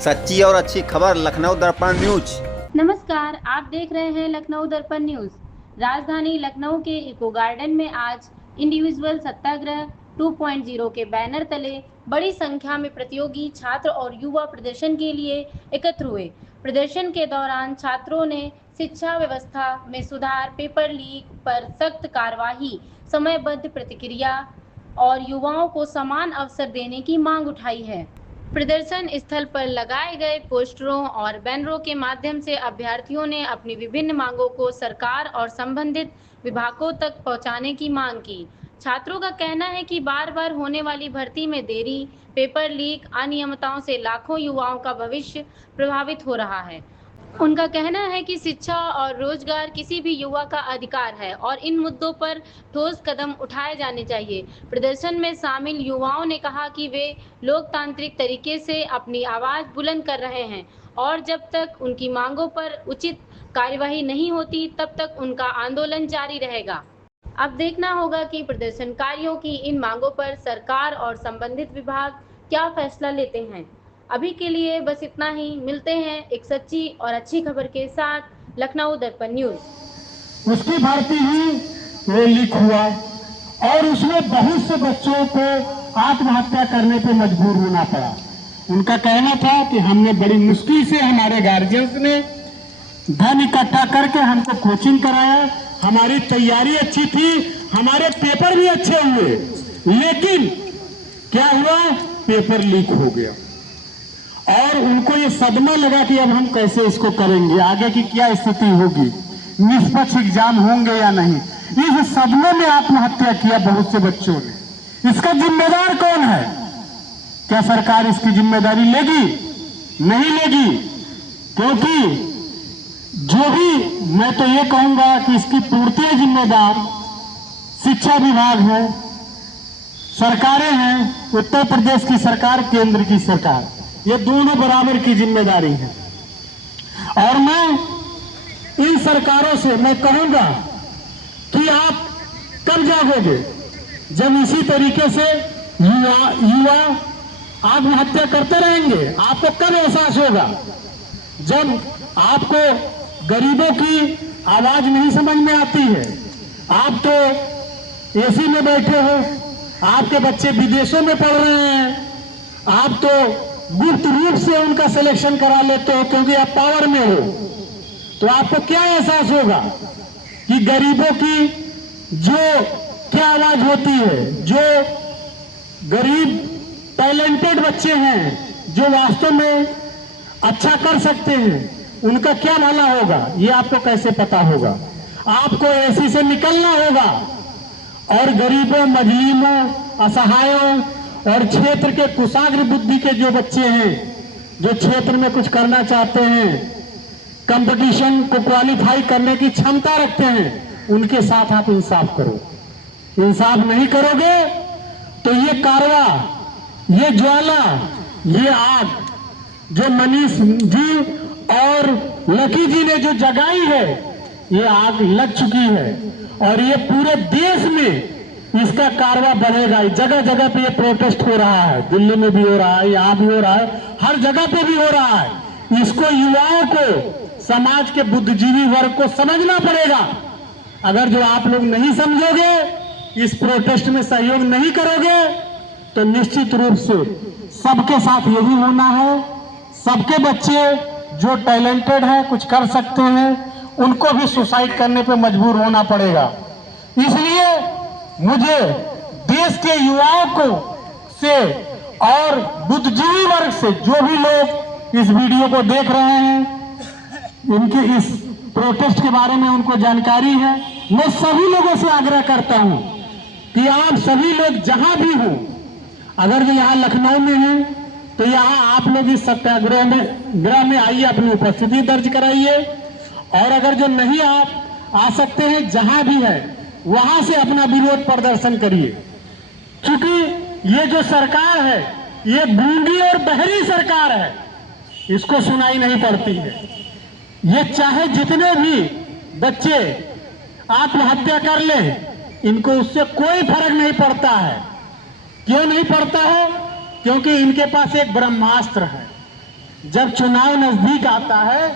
सच्ची और अच्छी खबर लखनऊ दर्पण न्यूज। नमस्कार, आप देख रहे हैं लखनऊ दर्पण न्यूज। राजधानी लखनऊ के इको गार्डन में आज इंडिविजुअल सत्याग्रह 2.0 के बैनर तले बड़ी संख्या में प्रतियोगी छात्र और युवा प्रदर्शन के लिए एकत्र हुए। प्रदर्शन के दौरान छात्रों ने शिक्षा व्यवस्था में सुधार, पेपर लीक पर सख्त कार्रवाई, समयबद्ध प्रतिक्रिया और युवाओं को समान अवसर देने की मांग उठाई है। प्रदर्शन स्थल पर लगाए गए पोस्टरों और बैनरों के माध्यम से अभ्यर्थियों ने अपनी विभिन्न मांगों को सरकार और संबंधित विभागों तक पहुंचाने की मांग की। छात्रों का कहना है कि बार बार होने वाली भर्ती में देरी, पेपर लीक, अनियमितताओं से लाखों युवाओं का भविष्य प्रभावित हो रहा है। उनका कहना है कि शिक्षा और रोजगार किसी भी युवा का अधिकार है और इन मुद्दों पर ठोस कदम उठाए जाने चाहिए। प्रदर्शन में शामिल युवाओं ने कहा कि वे लोकतांत्रिक तरीके से अपनी आवाज बुलंद कर रहे हैं और जब तक उनकी मांगों पर उचित कार्यवाही नहीं होती तब तक उनका आंदोलन जारी रहेगा। अब देखना होगा कि प्रदर्शनकारियों की इन मांगों पर सरकार और संबंधित विभाग क्या फैसला लेते हैं। अभी के लिए बस इतना ही। मिलते हैं एक सच्ची और अच्छी खबर के साथ लखनऊ दर्पण न्यूज। उसकी भर्ती ही वो लीक हुआ और उसमें बहुत से बच्चों को आत्महत्या करने पे मजबूर होना पड़ा। उनका कहना था कि हमने बड़ी मुश्किल से, हमारे गार्जियंस ने धन इकट्ठा करके हमको कोचिंग कराया, हमारी तैयारी अच्छी थी, हमारे पेपर भी अच्छे हुए, लेकिन क्या हुआ, पेपर लीक हो गया और उनको ये सदमा लगा कि अब हम कैसे इसको करेंगे, आगे की क्या स्थिति होगी, निष्पक्ष एग्जाम होंगे या नहीं। इस सदमे में आत्महत्या किया बहुत से बच्चों ने। इसका जिम्मेदार कौन है? क्या सरकार इसकी जिम्मेदारी लेगी? नहीं लेगी, क्योंकि जो भी, मैं तो ये कहूंगा कि इसकी पूर्ति जिम्मेदार शिक्षा विभाग है, सरकारें हैं, उत्तर प्रदेश की सरकार, केंद्र की सरकार, ये दोनों बराबर की जिम्मेदारी है। और मैं इन सरकारों से मैं कहूंगा कि आप कब जागोगे? जब इसी तरीके से युवा आत्महत्या करते रहेंगे। आपको कब एहसास होगा? जब आपको गरीबों की आवाज नहीं समझ में आती है। आप तो एसी में बैठे हो, आपके बच्चे विदेशों में पढ़ रहे हैं, आप तो गुप्त रूप से उनका सिलेक्शन करा लेते हो क्योंकि आप पावर में हो। तो आपको क्या एहसास होगा कि गरीबों की जो क्या आवाज होती है, जो गरीब टैलेंटेड बच्चे हैं, जो वास्तव में अच्छा कर सकते हैं, उनका क्या भला होगा, ये आपको कैसे पता होगा? आपको एसी से निकलना होगा और गरीबों, मजलूमों, असहायों और क्षेत्र के कुशाग्र बुद्धि के जो बच्चे हैं, जो क्षेत्र में कुछ करना चाहते हैं, कंपटीशन को क्वालिफाई करने की क्षमता रखते हैं, उनके साथ आप इंसाफ करो। इंसाफ नहीं करोगे तो ये कारवा, ये ज्वाला, ये आग जो मनीष जी और लकी जी ने जो जगाई है, ये आग लग चुकी है और ये पूरे देश में इसका कारवा बढ़ेगा। जगह जगह पे ये प्रोटेस्ट हो रहा है, दिल्ली में भी हो रहा है, यहाँ भी हो रहा है, हर जगह पे भी हो रहा है। इसको युवाओं को, समाज के बुद्धिजीवी वर्ग को समझना पड़ेगा। अगर जो आप लोग नहीं समझोगे, इस प्रोटेस्ट में सहयोग नहीं करोगे, तो निश्चित रूप से सबके साथ यही होना है। सबके बच्चे जो टैलेंटेड हैं, कुछ कर सकते हैं, उनको भी सुसाइड करने पे मजबूर होना पड़ेगा। इसलिए मुझे देश के युवाओं को से और बुद्धिजीवी वर्ग से, जो भी लोग इस वीडियो को देख रहे हैं, इनके इस प्रोटेस्ट के बारे में उनको जानकारी है, मैं सभी लोगों से आग्रह करता हूं कि आप सभी लोग जहां भी हो, अगर जो यहाँ लखनऊ में हैं तो यहाँ आप लोग इस सत्याग्रह में आइए, अपनी उपस्थिति दर्ज कराइए। और अगर जो नहीं आप आ सकते हैं, जहां भी है वहां से अपना विरोध प्रदर्शन करिए। क्योंकि ये जो सरकार है, ये गूंगी और बहरी सरकार है, इसको सुनाई नहीं पड़ती है। ये चाहे जितने भी बच्चे आत्महत्या कर लें, इनको उससे कोई फर्क नहीं पड़ता है। क्यों नहीं पड़ता है? क्योंकि इनके पास एक ब्रह्मास्त्र है। जब चुनाव नजदीक आता है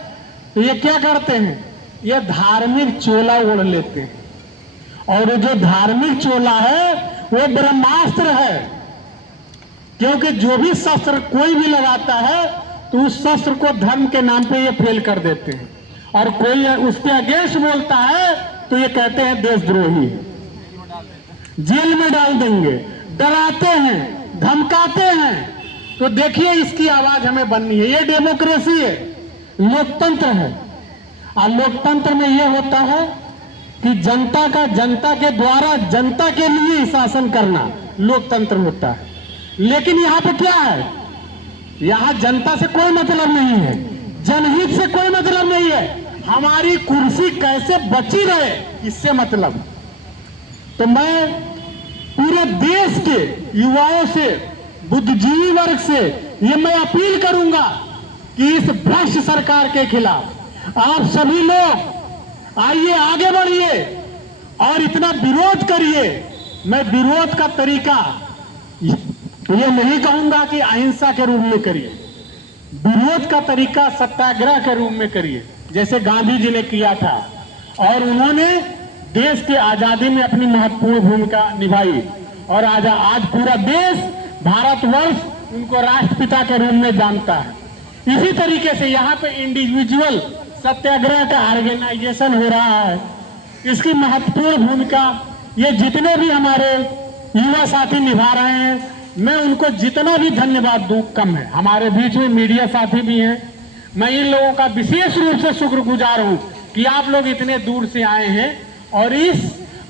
तो ये क्या करते हैं, ये धार्मिक चोला ओढ़ लेते हैं। और जो धार्मिक चोला है वो ब्रह्मास्त्र है, क्योंकि जो भी शस्त्र कोई भी लगाता है तो उस शस्त्र को धर्म के नाम पे ये फेल कर देते हैं। और कोई उसके अगेंस्ट बोलता है तो ये कहते हैं देशद्रोही, जेल में डाल देंगे, डराते हैं, धमकाते हैं। तो देखिए इसकी आवाज हमें बननी है। ये डेमोक्रेसी है, लोकतंत्र है। और लोकतंत्र में ये होता है कि जनता का जनता के द्वारा जनता के लिए शासन करना लोकतंत्र होता है। लेकिन यहाँ पे क्या है, यहाँ जनता से कोई मतलब नहीं है, जनहित से कोई मतलब नहीं है, हमारी कुर्सी कैसे बची रहे इससे मतलब। तो मैं पूरे देश के युवाओं से, बुद्धिजीवी वर्ग से ये मैं अपील करूंगा कि इस भ्रष्ट सरकार के खिलाफ आप सभी लोग आइए, आगे बढ़िए और इतना विरोध करिए। मैं विरोध का तरीका ये नहीं कहूंगा कि अहिंसा के रूप में करिए, विरोध का तरीका सत्याग्रह के रूप में करिए, जैसे गांधी जी ने किया था। और उन्होंने देश की आजादी में अपनी महत्वपूर्ण भूमिका निभाई। और आज पूरा देश, भारतवर्ष उनको राष्ट्रपिता के रूप में जानता है। इसी तरीके से यहाँ पे इंडिविजुअल सत्याग्रह का ऑर्गेनाइजेशन हो रहा है। इसकी महत्वपूर्ण भूमिका ये जितने भी हमारे युवा साथी निभा रहे हैं, मैं उनको जितना भी धन्यवाद दूं कम है। हमारे बीच में मीडिया साथी भी हैं, मैं इन लोगों का विशेष रूप से शुक्रगुजार हूं कि आप लोग इतने दूर से आए हैं और इस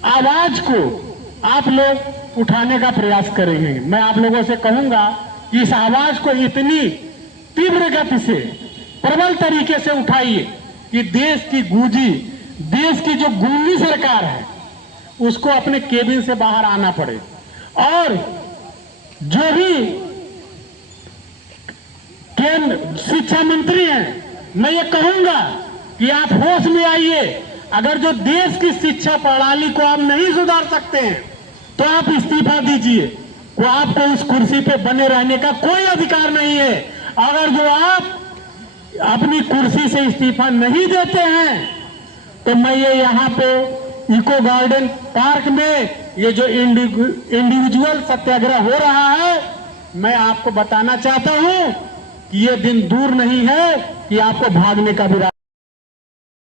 आवाज को आप लोग उठाने का प्रयास करेंगे। मैं आप लोगों से कहूंगा कि इस आवाज को इतनी तीव्र गति से, प्रबल तरीके से उठाइए कि देश की जो गूंगी सरकार है उसको अपने केबिन से बाहर आना पड़े। और जो भी केंद्र शिक्षा मंत्री हैं, मैं ये कहूंगा कि आप होश में आइए। अगर जो देश की शिक्षा प्रणाली को आप नहीं सुधार सकते हैं तो आप इस्तीफा दीजिए। वो आपको उस कुर्सी पे बने रहने का कोई अधिकार नहीं है। अगर जो आप अपनी कुर्सी से इस्तीफा नहीं देते हैं तो मैं ये यहाँ पे इको गार्डन पार्क में ये जो इंडिविजुअल सत्याग्रह हो रहा है, मैं आपको बताना चाहता हूं कि ये दिन दूर नहीं है कि आपको भागने का भी